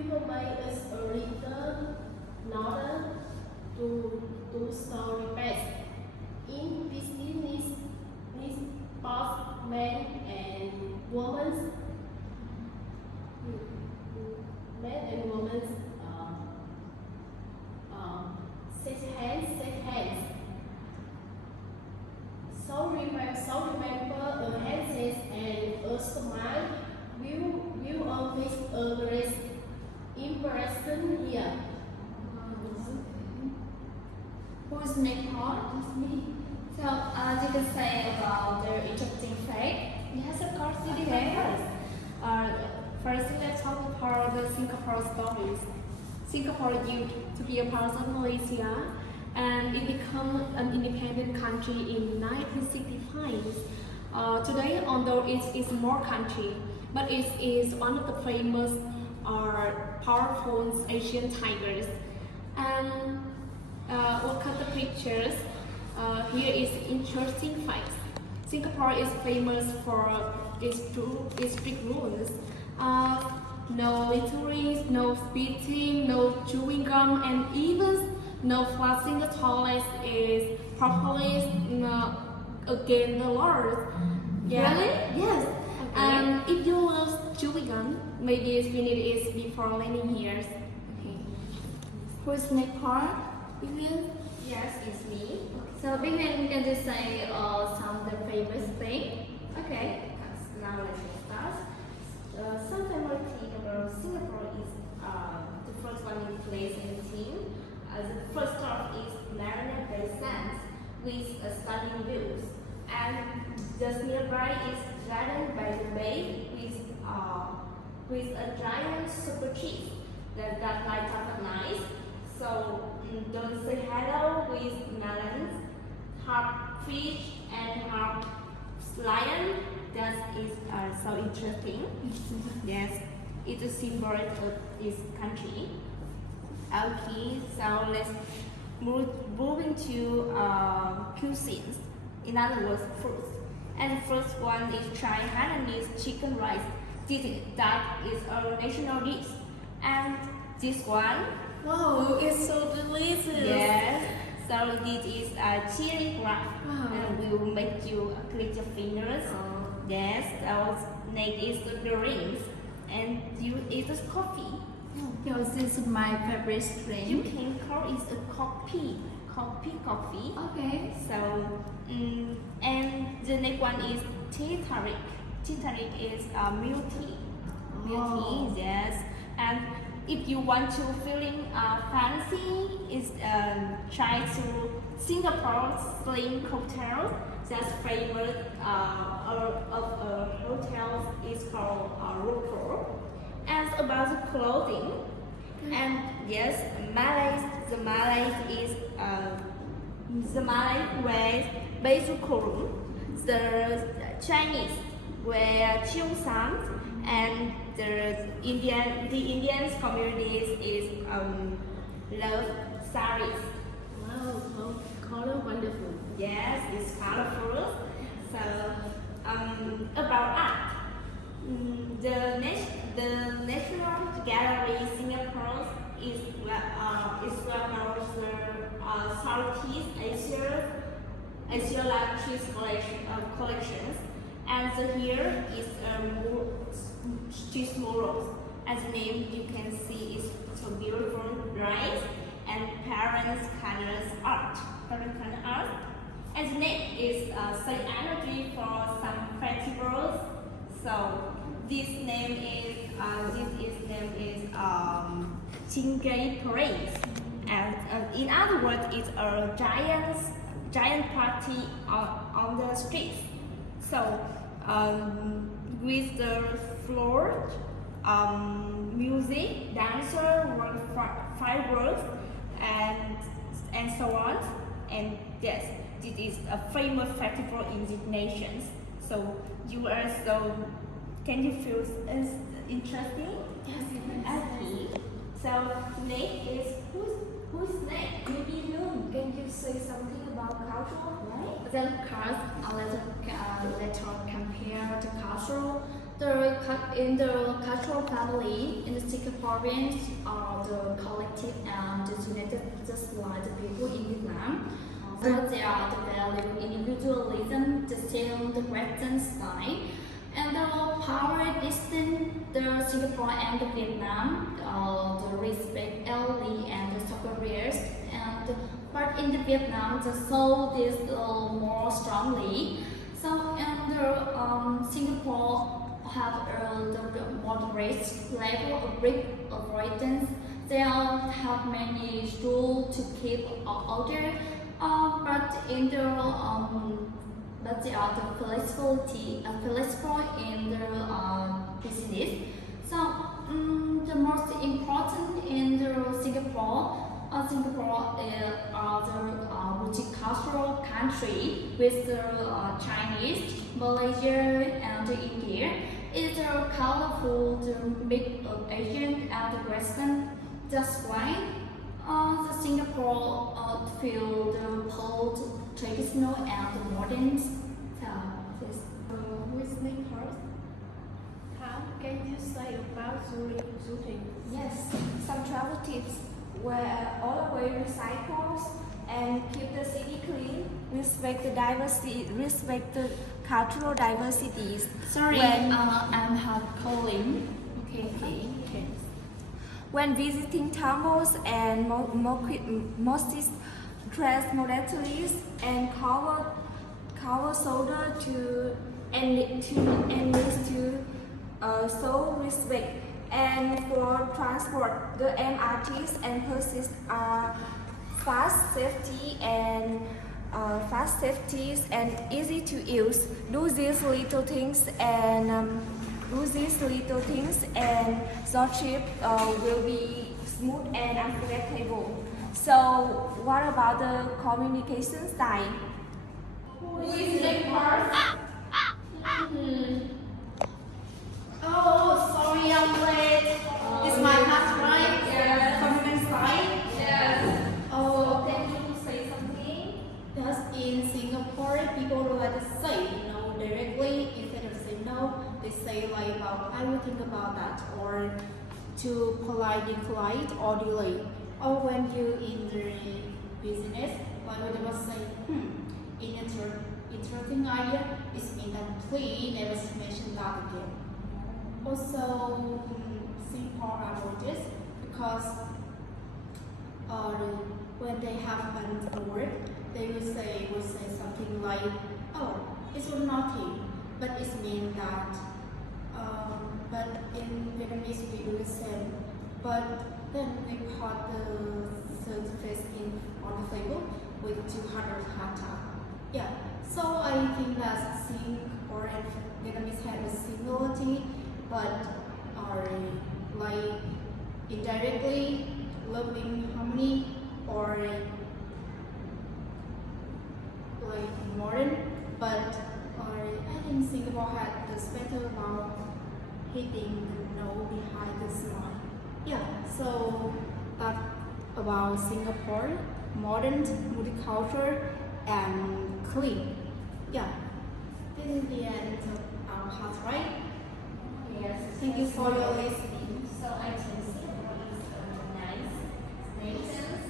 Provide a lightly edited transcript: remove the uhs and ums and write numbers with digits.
people make us a little louder to show respect. In business, both men and women, shake hands. So remember a handshake and a smile will always a great impression here. Who's next part? It's me. So, you can say about the interesting fact. Yes, of course. You Okay. first. First, let's talk about the Singapore stories. Singapore used to be a part of Malaysia, and it became an independent country in 1965. Today, although it is more country, but it is one of the famous powerful Asian tigers. And look at the pictures. Here is interesting facts. Singapore is famous for its strict rules. No littering, no spitting, no chewing gum, and even no flushing the toilet is properly against the laws. Yeah. Really? Yes. Okay. And if you love chewing gum, maybe you need it before landing here. Who's next part? Vivian? Yes, it's me. So, Vivian, can you say some of the famous thing? Okay, now let me start. Some famous thing about Singapore is the first one is place and team. The first stop is Marina Bay Sands with stunning views, and just nearby is Garden by the Bay with a giant super cheese that lights up at night. So don't say hello with melons, harp fish, and harp lion. That is so interesting. Yes, it's a symbol of this country. Okay, so let's move into cuisines. In other words, fruits. And the first one is try Hainanese chicken rice. That is our national dish. And this one, Wow, it's so delicious. yes. So this is chili crab, Wow. and we will make you click your fingers. Yes. So next is the drinks, and you eat the coffee. Yo, this is my favorite You drink. can call it a coffee. Okay. So and the next one is tea tarik. Tea tarik is milk tea. Milk tea, yes. And if you want to feeling fancy, is try to Singapore Slim Cocktail. That's famous of hotels is called local. And about the clothing, and yes, the Malays is the Malay wears basic kurung. The Chinese wear cheongsam, and the Indian communities is love saris. Wow, how color wonderful. Yes, it's colorful. So about art, the National Gallery Singapore is one of the Southeast Asia largest collections, and so here is street murals. As the name you can see is so beautiful, right? And parents colors art. And the next is save energy for some festivals. So this name is Chinggay Parade, and in other words, it's a giant party on the streets. So with the floor, music, dancer, fireworks, and so on. And yes, this is a famous festival in these nations. So you are so. Can you feel interesting? Yes, Okay. So next is who's next? Maybe Noon, can you say something about culture, right? Then, of course, let's compare the culture In the cultural family in the Singaporeans are the collective and united just like the people in Vietnam. So they are the value individualism, the same the Western style, and the power distinct the Singapore and the Vietnam, the respect elderly and the superiors, and but in the Vietnam the soul is more strongly. So in the Singapore have the moderate level of risk avoidance. They have many rules to keep order, but in the but they are the flexibility flexible in the business. So the most important in the Singapore. Singapore is the multicultural country with the Chinese, Malaysia, and India. It's a colorful the mix of Asian and the Western. That's why the Singapore feel the both traditional and the modern style. Yes. Who's name first? How can you say about Zurich? Yes, some travel tips where always recycles and keep the city clean, respect the diversity, respect the cultural diversities. Sorry, When- I'm calling. Okay. When visiting temples and mosques, dress moderately and cover shoulder to show respect. And for transport, the MRTs and buses are fast, safety and easy to use. Do these little things and the trip will be smooth and unforgettable. So, what about the communication style? Who is name first? Oh, sorry, I'm late. It's my class, right? Yes. Compliment slide? Yes. Oh, Can you say something? because in Singapore, people like to say no directly. Instead of say no, they say like about I will think about that, or to polite decline or delay. Or when you in the business, like they must say, interesting idea. It means that please never mention that again. Also, Singapore avoids because when they have an work, they will say something like, "Oh, it's nothing," but it means that. But in Vietnamese we do the same. But then we put the third face on the table with 200 kata. Yeah. So I think that Singapore and Vietnamese have a similarity, but are like indirectly loving harmony or like modern, but I think Singapore had the better about hitting the no behind the smile. Yeah, so that about Singapore, modern, multicultural, and clean. Yeah, this is the end of our house, right? Yes. Thank you for your listening. So I think Singapore is a nice nation